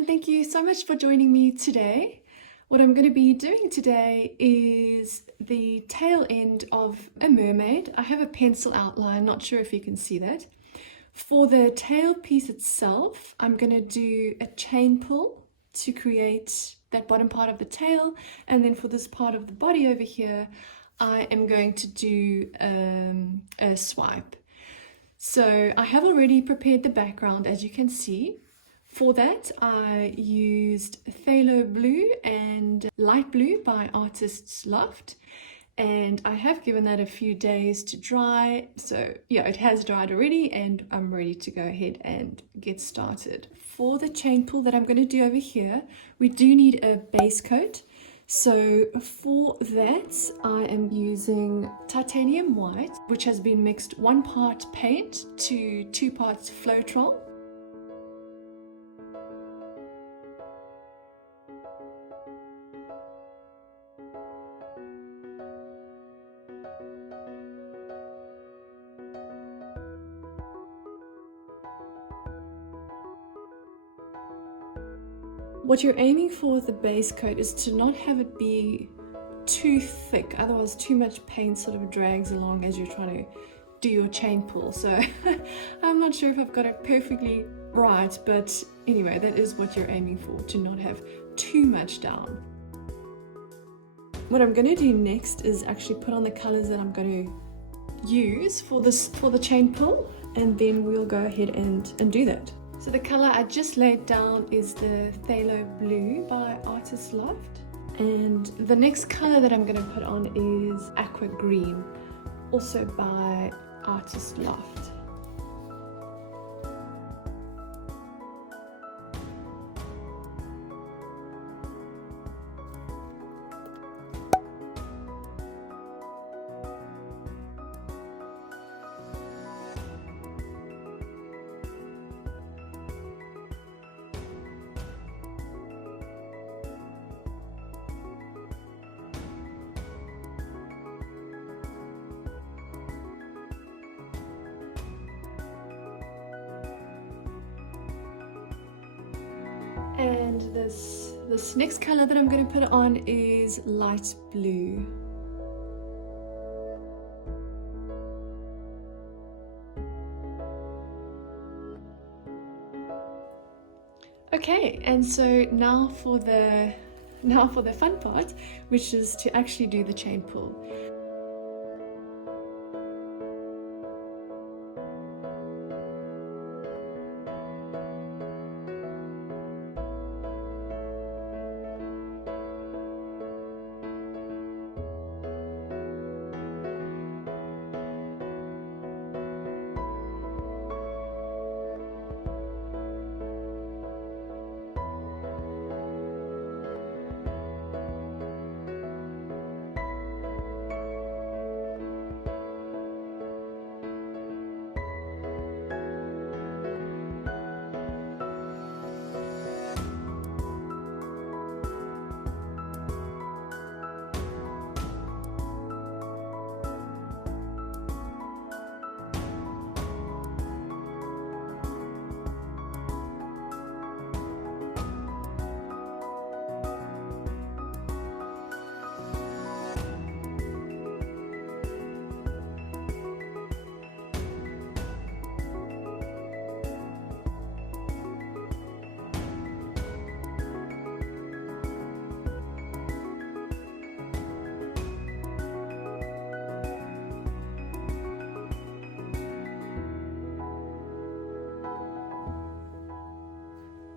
and thank you so much for joining me today. What I'm going to be doing today is the tail end of a mermaid. I have a pencil outline, not sure if you can see that. For the tail piece itself, I'm going to do a chain pull to create that bottom part of the tail, and then for this part of the body over here, I am going to do a swipe. So I have already prepared the background, as you can see. For that, I used phthalo blue and light blue by Artist's Loft, and I have given that a few days to dry. So yeah, it has dried already and I'm ready to go ahead and get started. For the chain pull that I'm going to do over here, we do need a base coat. So for that, I am using titanium white, which has been mixed 1 part paint to 2 parts Floetrol. What you're aiming for with the base coat is to not have it be too thick, otherwise too much paint sort of drags along as you're trying to do your chain pull. So I'm not sure if I've got it perfectly right, but anyway, that is what you're aiming for, to not have too much down. What I'm going to do next is actually put on the colors that I'm going to use for the chain pull, and then we'll go ahead and do that. So the color I just laid down is the phthalo blue by Artist's Loft. And the next color that I'm going to put on is aqua green, also by Artist's Loft. And this next color that I'm going to put on is light blue. Okay, and so now for the fun part, which is to actually do the chain pull.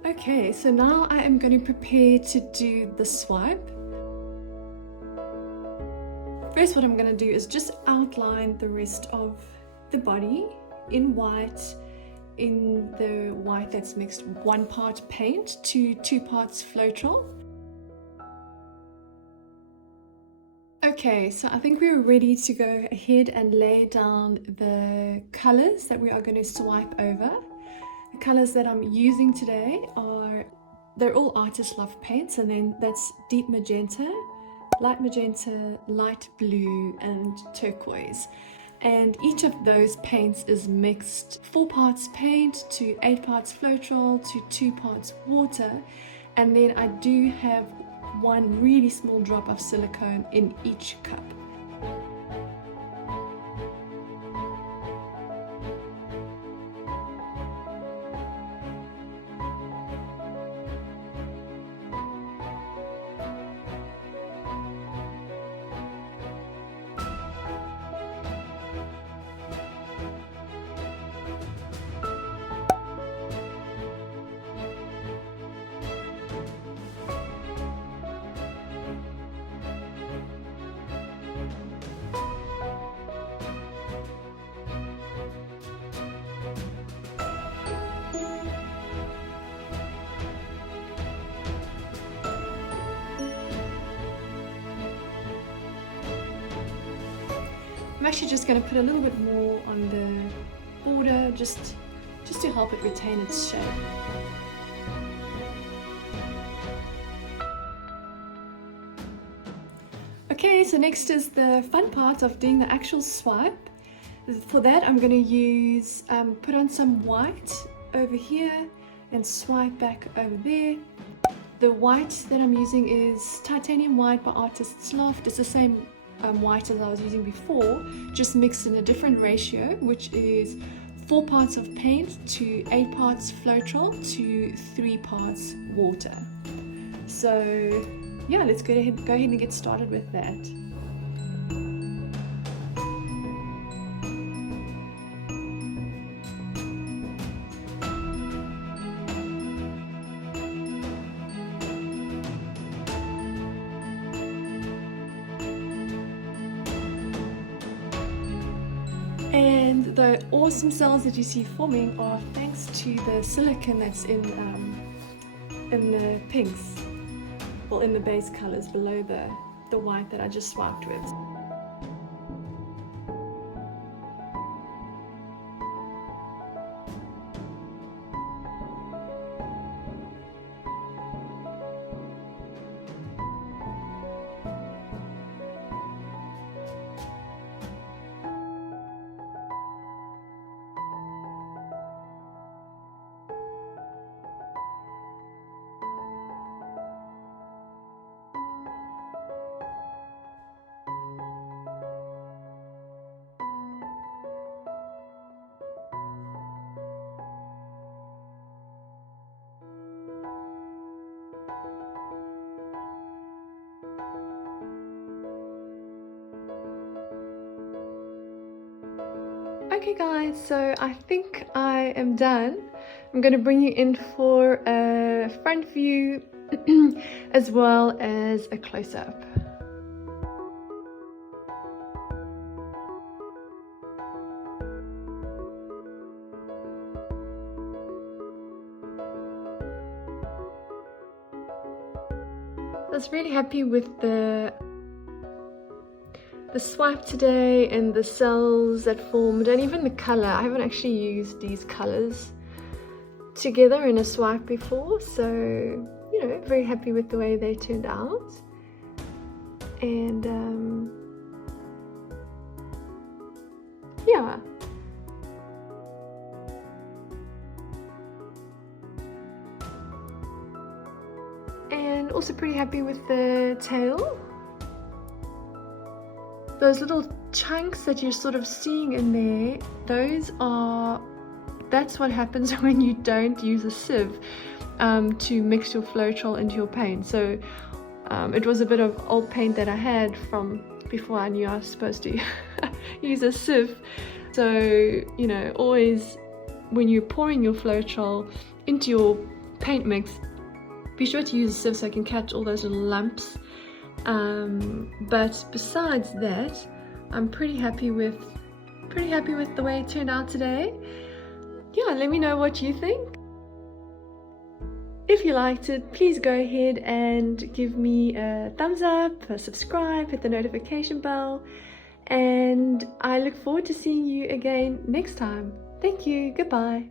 Okay, so now I am going to prepare to do the swipe. First, what I'm going to do is just outline the rest of the body in white, in the white that's mixed 1 part paint to 2 parts Floetrol. Okay, so I think we're ready to go ahead and lay down the colors that we are going to swipe over. The colors that I'm using today they're all Artist's Loft paints, and then that's deep magenta, light blue, and turquoise. and each of those paints is mixed 4 parts paint to 8 parts Floetrol to 2 parts water, and then I do have 1 really small drop of silicone in each cup. I'm actually just going to put a little bit more on the border just to help it retain its shape. Okay, so next is the fun part of doing the actual swipe. For that I'm going to use, put on some white over here and swipe back over there. The white that I'm using is titanium white by Artist's Loft. It's the same white as I was using before, just mixed in a different ratio, which is 4 parts of paint to 8 parts Floetrol to 3 parts water. So yeah, let's go ahead and get started with that. And the awesome cells that you see forming are thanks to the silicone that's in the pinks, well, in the base colors below the white that I just swiped with. Okay guys, so I think I am done. I'm going to bring you in for a front view as well as a close-up. I was really happy with the swipe today and the cells that formed, and even the color. I haven't actually used these colors together in a swipe before, so you know, very happy with the way they turned out. And yeah, and also pretty happy with the tail. Those little chunks that you're sort of seeing in there, that's what happens when you don't use a sieve to mix your Floetrol into your paint. So it was a bit of old paint that I had from before I knew I was supposed to use a sieve. So, you know, always when you're pouring your Floetrol into your paint mix, be sure to use a sieve so I can catch all those little lumps. But besides that, I'm pretty happy with the way it turned out today. Yeah, let me know what you think. If you liked it, please go ahead and give me a thumbs up, a subscribe, hit the notification bell, and I look forward to seeing you again next time. Thank you, goodbye.